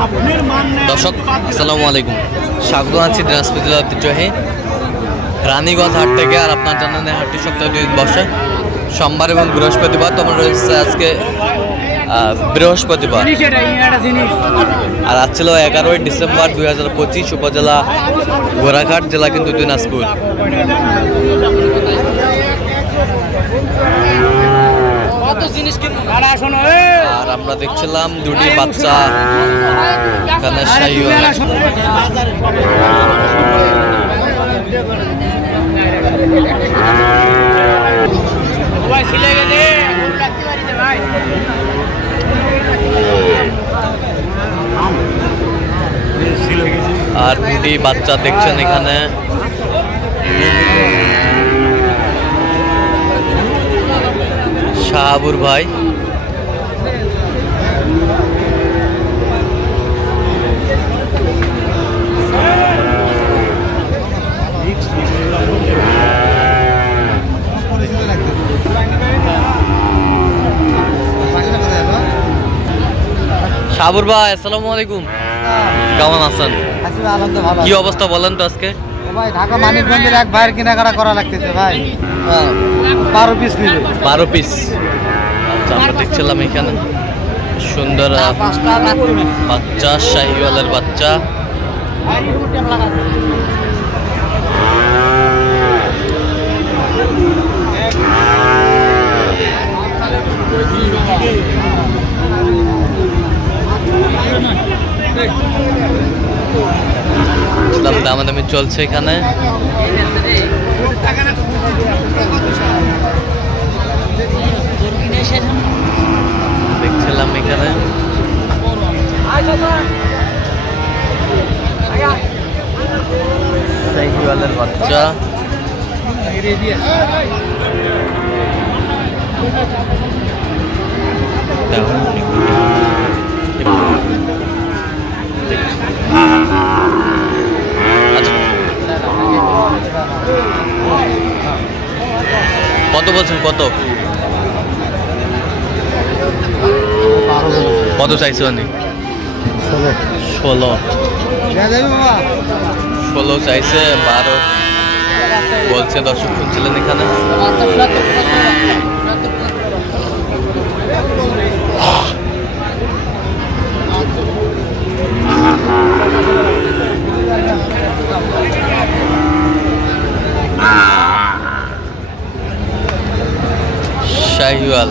দর্শক আসসালামু আলাইকুম, স্বাগত আছি দিনাজপুর জেলার ঐতিহ্যবাহী রানীগঞ্জ হাট থেকে। আর আপনার জানেন হাটটি সপ্তাহে 2 দিন বসে, সোমবার এবং বৃহস্পতিবার। তোমার রয়েছে আজকে বৃহস্পতিবার, আর আজ ছিল 11ই ডিসেম্বর 2025, উপজেলা ঘোড়াঘাট, জেলা কিন্তু দিনাজপুর। আর আমরা দেখছিলাম দুটি বাচ্চা এখানে শাহিওয়াল। আর দুটি বাচ্চা দেখছেন এখানে। শাহাবুর ভাই শাহাবুর ভাই, আসসালামু আলাইকুম, কেমন আছেন? কি অবস্থা বলেন তো আজকে? ভাই ঢাকা মানিকগঞ্জের এক ভাইয়ের কেনাকাটা করা লাগতেছে ভাই। 12 পিস নিবে। 12 পিস। আচ্ছা, আমরা দেখছিলাম এখানে সুন্দর বাচ্চা, শাহিওয়ালের বাচ্চা। দামাদামি চলছে এখানে। দেখছিলাম এখানে শাহিওয়ালের বাচ্চা। কত বলছেন? কত কত চাইছে? অনেক 16 চাইছে, 12 বলছে। দর্শক শুনছিলেন এখানে। শাহিওয়াল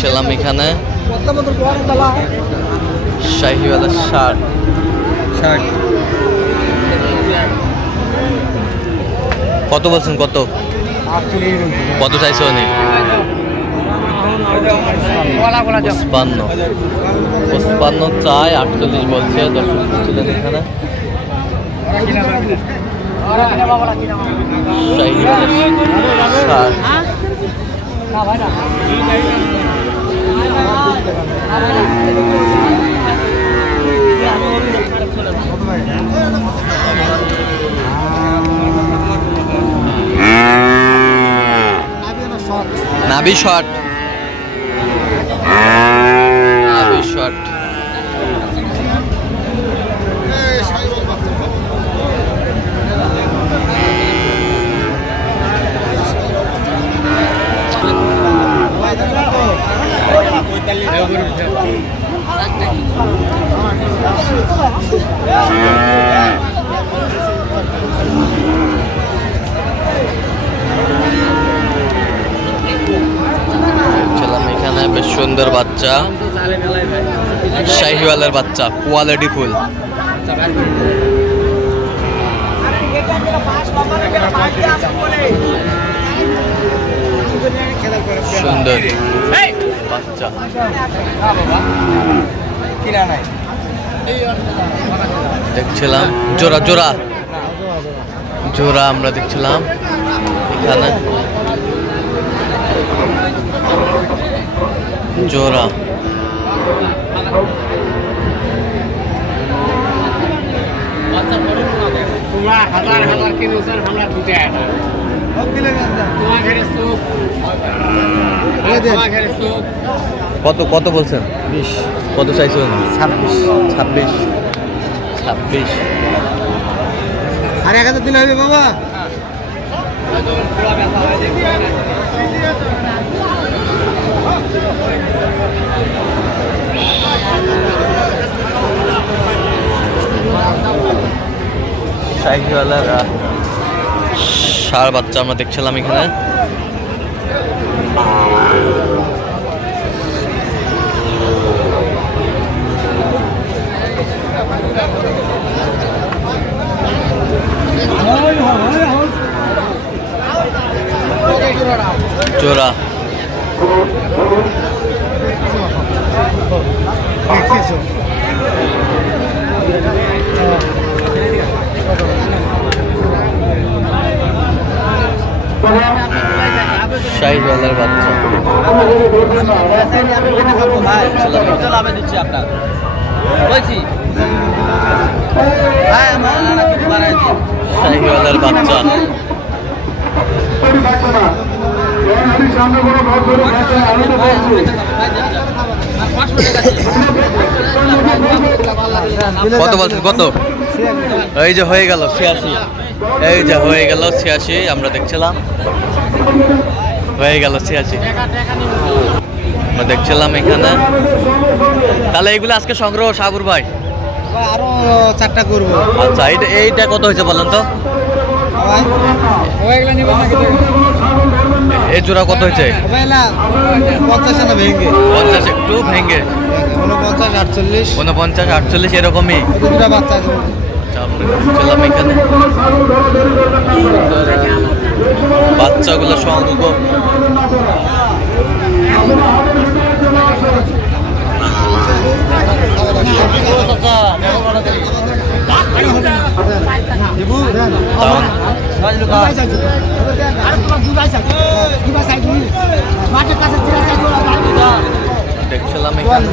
ছিলাম এখানে। শাহিওয়ালের শার্ট কত বলছেন? কত কত চাইছে? অনেক 55 চাই, 48 বলছে। দর্শক ছিলেন এখানে। শাহিওয়ালের শার্ট নাভি শর্ট, নাভি শর্ট। এখানে বেশ সুন্দর বাচ্চা, শাহিওয়ালের বাচ্চা, কোয়ালিটি ফুল। সুন্দর বাচ্চা। দেখছিলাম জোড়া জোড়া জোড়া আমরা দেখছিলাম এখানে জোড়া কত কত বলছেন 20 কত চাইছেন 26 26 26 আর 1000 দিলে হবে বাবা সাইকেলওয়ালার ষাঁড় বাচ্চা আমরা দেখছিলাম এখানে জোড়া শাহিওয়ালার বাচ্চা দিচ্ছি আপনার বলছি শাহিওয়ালার বাচ্চা কত বলছেন কত এই যে হয়ে গেল 86 এই যে হয়ে গেল 86 আমরা দেখছিলাম হয়ে গেল 86 আমরা দেখছিলাম এখানে তাহলে এইগুলো আজকে সংগ্রহ সাবুর ভাই আরো 4টা করবো আচ্ছা এইটা কত হয়েছে বলেন তো এই জোড়া কত হয়েছে 50 না ভেঙে 50 একটু ভেঙে 49 48 49 48 এরকমই দুটো বাচ্চা আছে আচ্ছা আমরা চললাম এখানে বাচ্চাগুলো সংগ্রহ দেখছিলাম এখানে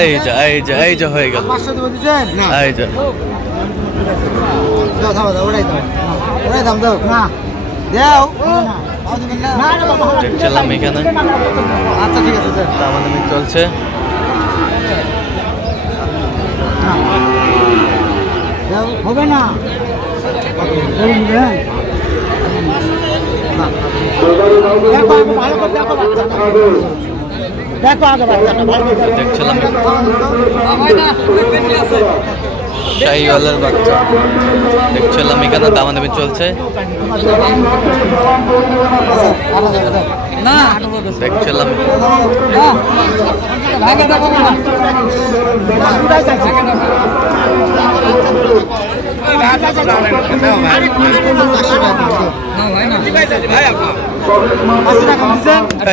এই যে হয়ে গেল এই যে দেখছিলাম এখানে আচ্ছা ঠিক আছে দামাদামি চলছে হবে না দেখছিলাম শাহিওয়ালার বাচ্চা দেখছিলাম এখানে দামাদামি চলছে দেখছিলাম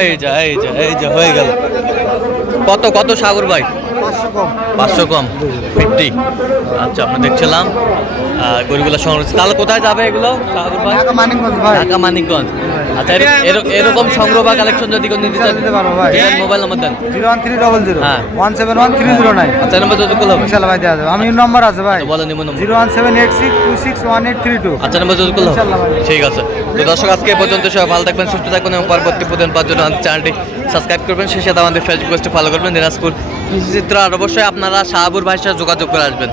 এই যে হয়ে গেল কত কত সাগর ভাই 500 কম 50 আচ্ছা আমরা দেখছিলাম গরুগুলো সংগ্রহ তাহলে কোথায় যাবে এগুলো সাগর ভাই ঢাকা মানিকগঞ্জ আচ্ছা এরকম সংগ্রহ বা কালেকশন যদি কেউ নিতে চান মোবাইল নাম্বার দেন 01300 হ্যাঁ 171309 আচ্ছা নাম্বার যদি কল হবে ইনশাআল্লাহ ভাই দেওয়া যাবে আমি নম্বর আছে ভাই বলেন নিব নম্বর 01786261832 আচ্ছা নাম্বার যদি কল হবে ঠিক আছে তো দর্শক আজকে এই পর্যন্ত সবাই ভালো থাকবেন সুস্থ থাকবেন এবং পরবর্তী প্রতিদিন পাওয়ার জন্য চ্যানেলটি সাবস্ক্রাইব করবেন সেই সাথে আমাদের ফেসবুক পেজটি ফলো করবেন দিনাজপুর চিত্র আর অবশ্যই আপনারা শাহাবুর ভাইয়ের সাথে যোগাযোগ করে আসবেন